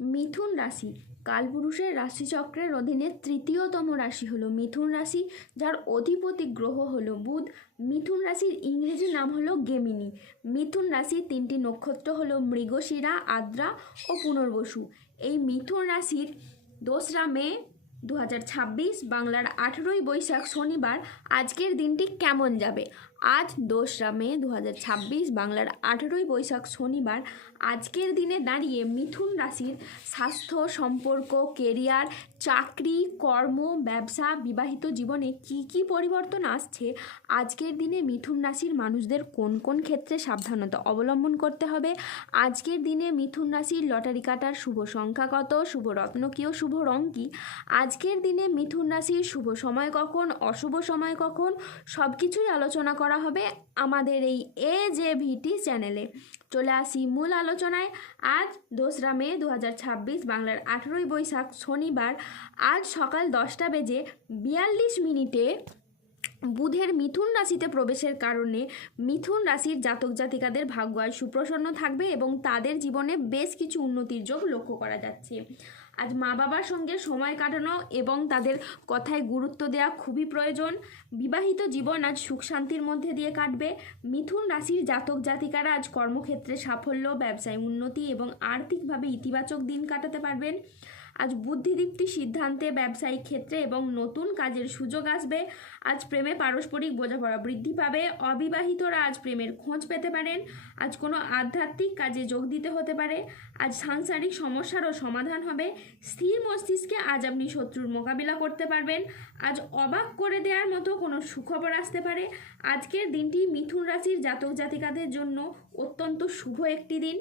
মিথুন রাশি কালপুরুষের রাশিচক্রের অধীনে তৃতীয়তম রাশি হলো মিথুন রাশি, যার অধিপতি গ্রহ হলো বুধ। মিথুন রাশির ইংরেজি নাম হলো গেমিনি। মিথুন রাশির তিনটি নক্ষত্র হলো মৃগশিরা, আদ্রা ও পুনর্বসু। এই মিথুন রাশির 2রা মে 2026 বাংলার 18ই বৈশাখ শনিবার আজকের দিনটি কেমন যাবে। আজ 2রা মে 2026 বাংলার 18ই বৈশাখ শনিবার আজকের দিনে দাঁড়িয়ে মিথুন রাশির স্বাস্থ্য, সম্পর্ক, কেরিয়ার, চাকরি, কর্ম, ব্যবসা, বিবাহিত জীবনে কি কি পরিবর্তন আসছে, আজকের দিনে মিথুন রাশির মানুষদের কোন কোন ক্ষেত্রে সাবধানতা অবলম্বন করতে হবে, আজকের দিনে মিথুন রাশির লটারি কাটার শুভ সংখ্যা কত, শুভ রত্ন কী ও শুভ রং কী, আজকের দিনে মিথুন রাশির শুভ সময় কখন, অশুভ সময় কখন, সব কিছুই আলোচনা করা হবে আমাদের এই AJVT চ্যানেলে। চলে আসি মূল আলোচনায়। আজ 2রা মে 2026 বাংলার 18ই বৈশাখ শনিবার আজ সকাল 10টা বেজে 42 মিনিটে বুধের মিথুন রাশিতে প্রবেশের কারণে মিথুন রাশির জাতক জাতিকাদের ভাগ্য আজ সুপ্রসন্ন থাকবে এবং তাদের জীবনে বেশ কিছু উন্নতির যোগ লক্ষ্য করা যাচ্ছে। আজ মা বাবার সঙ্গে সময় কাটানো এবং তাদের কথায় গুরুত্ব দেওয়া খুবই প্রয়োজন। বিবাহিত জীবন আজ সুখ শান্তির মধ্যে দিয়ে কাটবে। মিথুন রাশির জাতক জাতিকারা আজ কর্মক্ষেত্রে সাফল্য, ব্যবসায় উন্নতি এবং আর্থিকভাবে ইতিবাচক দিন কাটাতে পারবেন। আজ বুদ্ধিদীপ্তি সিদ্ধান্তে ব্যবসায়িক ক্ষেত্রে এবং নতুন কাজের সুযোগ আসবে। আজ প্রেমে পারস্পরিক বোঝাপড়া বৃদ্ধি পাবে। অবিবাহিতরা আজ প্রেমের খোঁজ পেতে পারেন। আজ কোনো আধ্যাত্মিক কাজে যোগ দিতে হতে পারে। আজ সাংসারিক সমস্যারও সমাধান হবে। স্থির মস্তিষ্কে আজ আপনি শত্রুর মোকাবিলা করতে পারবেন। আজ অবাক করে দেওয়ার মতো কোনো সুখবর আসতে পারে। আজকের দিনটি মিথুন রাশির জাতক জাতিকাদের জন্য অত্যন্ত শুভ একটি দিন।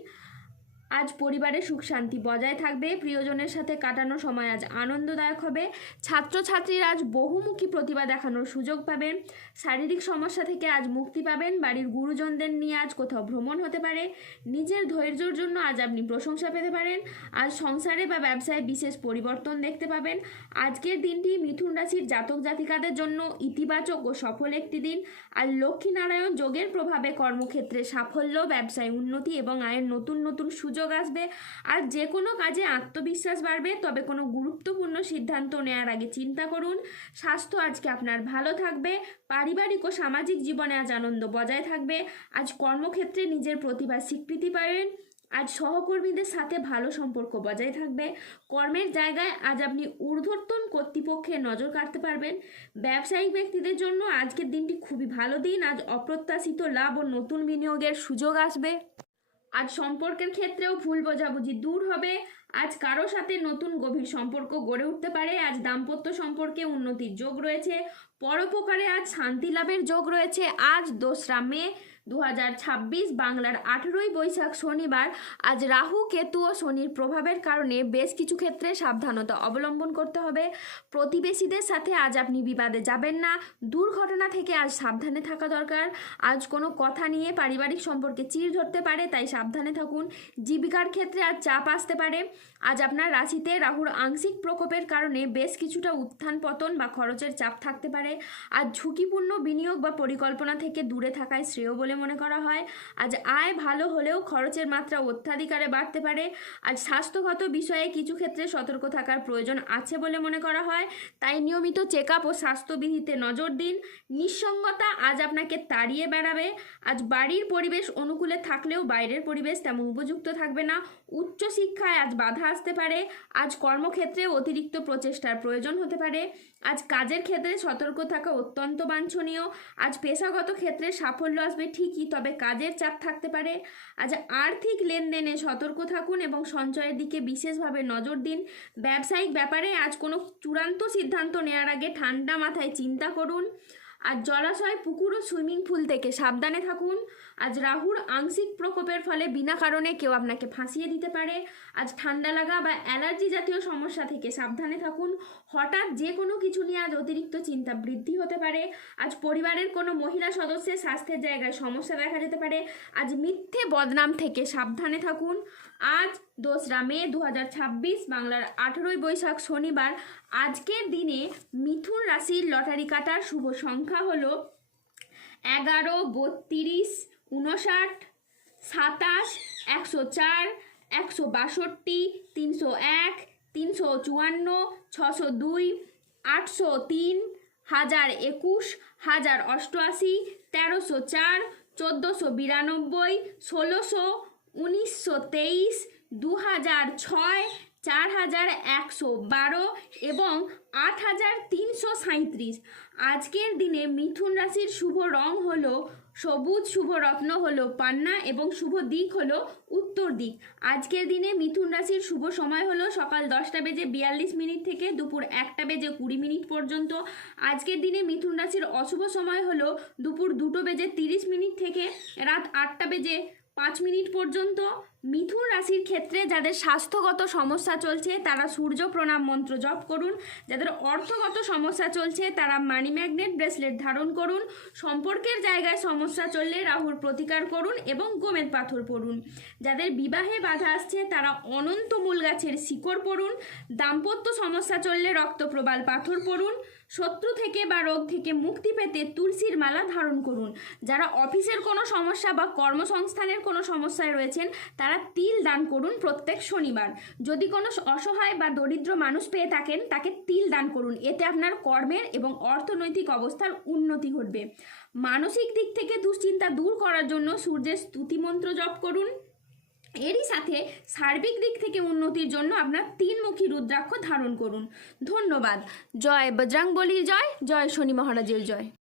আজ পরিবারে সুখ শান্তি বজায় থাকবে। প্রিয়জনের সাথে কাটানো সময় আজ আনন্দদায়ক হবে। ছাত্রছাত্রীরা আজ বহুমুখী প্রতিভা দেখানোর সুযোগ পাবেন। শারীরিক সমস্যা থেকে আজ মুক্তি পাবেন। বাড়ির গুরুজনদের নিয়ে আজ কোথাও ভ্রমণ হতে পারে। নিজের ধৈর্যের জন্য আজ আপনি প্রশংসা পেতে পারেন। আজ সংসারে বা ব্যবসায় বিশেষ পরিবর্তন দেখতে পাবেন। আজকের দিনটি মিথুন রাশির জাতক জাতিকাদের জন্য ইতিবাচক ও সফল একটি দিন। আর লক্ষ্মীনারায়ণ যোগের প্রভাবে কর্মক্ষেত্রে সাফল্য, ব্যবসায় উন্নতি এবং আয়ের নতুন নতুন সুযোগ আসবে। আর যে কোনো কাজে আত্মবিশ্বাস বাড়বে। তবে কোনো গুরুত্বপূর্ণ সিদ্ধান্ত নেওয়ার আগে চিন্তা করুন। স্বাস্থ্য আজকে আপনার ভালো থাকবে। পারিবারিক ও সামাজিক জীবনে আজ আনন্দ বজায় থাকবে। আজ কর্মক্ষেত্রে নিজের প্রতিভার স্বীকৃতি পাবেন। আজ সহকর্মীদের সাথে ভালো সম্পর্ক বজায় থাকবে। কর্মের জায়গায় আজ আপনি ঊর্ধ্বতন কর্তৃপক্ষের নজর কাটতে পারবেন। ব্যবসায়িক ব্যক্তিদের জন্য আজকের দিনটি খুবই ভালো দিন। আজ অপ্রত্যাশিত লাভ ও নতুন বিনিয়োগের সুযোগ আসবে। আজ সম্পর্কের ক্ষেত্রেও ভুল বোঝাবুঝি দূর হবে। আজ কারো সাথে নতুন গভীর সম্পর্ক গড়ে উঠতে পারে। আজ দাম্পত্য সম্পর্কে উন্নতির যোগ রয়েছে। পরোপকারে আজ শান্তি লাভের যোগ রয়েছে। আজ 2রা মে 2026 বাংলার 18ই বৈশাখ শনিবার আজ রাহু, কেতু ও শনির প্রভাবের কারণে বেশ কিছু ক্ষেত্রে সাবধানতা অবলম্বন করতে হবে। প্রতিবেশীদের সাথে আজ আপনি বিবাদে যাবেন না। দুর্ঘটনা থেকে আজ সাবধানে থাকা দরকার। আজ কোনো কথা নিয়ে পারিবারিক সম্পর্কে চিড় ধরতে পারে, তাই সাবধানে থাকুন। জীবিকার ক্ষেত্রে আজ চাপ আসতে পারে। আজ আপনার রাশিতে রাহুর আংশিক প্রকোপের কারণে বেশ কিছুটা উত্থান পতন বা খরচের চাপ থাকতে পারে। আজ ঝুঁকিপূর্ণ বিনিয়োগ বা পরিকল্পনা থেকে দূরে থাকায় শ্রেয় বলে মনে করা হয়। আজ আয় ভালো হলেও খরচের মাত্রা অত্যাধিকারে বাড়তে পারে। আজ স্বাস্থ্যগত বিষয়ে কিছু ক্ষেত্রে সতর্ক থাকার প্রয়োজন আছে বলে মনে করা হয়, তাই নিয়মিত চেক আপ ও স্বাস্থ্যবিধিতে নজর দিন। নিঃসঙ্গতা আজ আপনাকে তাড়িয়ে বেড়াবে। আজ বাড়ির পরিবেশ অনুকূলে থাকলেও বাইরের পরিবেশ তেমন উপযুক্ত থাকবে না। উচ্চশিক্ষায় আজ বাধা আসতে পারে। আজ কর্মক্ষেত্রে অতিরিক্ত প্রচেষ্টার প্রয়োজন হতে পারে। আজ কাজের ক্ষেত্রে সতর্ক থাকা অত্যন্ত বাঞ্ছনীয়। আজ পেশাগত ক্ষেত্রে সাফল্য আসবে ঠিকই, তবে কাজের চাপ থাকতে পারে। আজ আর্থিক লেনদেনে সতর্ক থাকুন এবং সঞ্চয়ের দিকে বিশেষভাবে নজর দিন। ব্যবসায়িক ব্যাপারে আজ কোনো চূড়ান্ত সিদ্ধান্ত নেওয়ার আগে ঠান্ডা মাথায় চিন্তা করুন। আজ জলাশয়, পুকুর ও সুইমিং পুল থেকে সাবধানে থাকুন। আজ রাহুর আংশিক প্রকোপের ফলে বিনা কারণে কেউ আপনাকে ফাঁসিয়ে দিতে পারে। আজ ঠান্ডা লাগা বা অ্যালার্জি জাতীয় সমস্যা থেকে সাবধানে থাকুন। হঠাৎ যে কোনো কিছু নিয়ে আজ অতিরিক্ত চিন্তা বৃদ্ধি হতে পারে। আজ পরিবারের কোনো মহিলা সদস্যের স্বাস্থ্যের জায়গায় সমস্যা দেখা যেতে পারে। আজ মিথ্যে বদনাম থেকে সাবধানে থাকুন। আজ 2রা মে 2026 বাংলার 18ই বৈশাখ শনিবার আজকের দিনে মিথুন রাশির লটারি কাটার শুভ সংখ্যা হলো 11, 32, 59, 27, 104, 162, 301, 354, 602, 803, 1021, 1088, 1304, 1492, 1600, 1923, 2006, 4112 এবং 8337। আজকের দিনে মিথুন রাশির শুভ রং হলো সবুজ, শুভ রত্ন হলো পান্না এবং শুভ দিক হলো উত্তর দিক। আজকের দিনে মিথুন রাশির শুভ সময় হলো সকাল 10:42 থেকে দুপুর 1:20 পর্যন্ত। আজকের দিনে মিথুন রাশির অশুভ সময় হলো দুপুর 2:30 থেকে রাত 8:05 পর্যন্ত। মিথুন রাশির ক্ষেত্রে যাদের স্বাস্থ্যগত সমস্যা চলছে তারা সূর্য প্রণাম মন্ত্র জপ করুন। যাদের অর্থগত সমস্যা চলছে তারা মানি ম্যাগনেট ব্রেসলেট ধারণ করুন। সম্পর্কের জায়গায় সমস্যা চললে রাহুর প্রতিকার করুন এবং গোমেদ পাথর পড়ুন। যাদের বিবাহে বাধা আসছে তারা অনন্ত মূল গাছের শিকড় পড়ুন। দাম্পত্য সমস্যা চললে রক্তপ্রবাল পাথর পড়ুন। শত্রু থেকে বা রোগ থেকে মুক্তি পেতে তুলসীর মালা ধারণ করুন। যারা অফিসের কোনো সমস্যা বা কর্মসংস্থানের কোনো সমস্যায় রয়েছেন তারা তিল দান করুন প্রত্যেক শনিবার। যদি কোনো অসহায় বা দরিদ্র মানুষ পেয়ে থাকেন তাকে তিল দান করুন, এতে আপনার কর্মের এবং অর্থনৈতিক অবস্থার উন্নতি ঘটবে। মানসিক দিক থেকে দুশ্চিন্তা দূর করার জন্য সূর্যের স্তুতি মন্ত্র জপ করুন। এরই সাথে সার্বিক দিক থেকে উন্নতির জন্য আপনার 3মুখী রুদ্রাক্ষ ধারণ করুন। ধন্যবাদ। জয় বজরংবলীর জয়, জয় শনি মহারাজের জয়।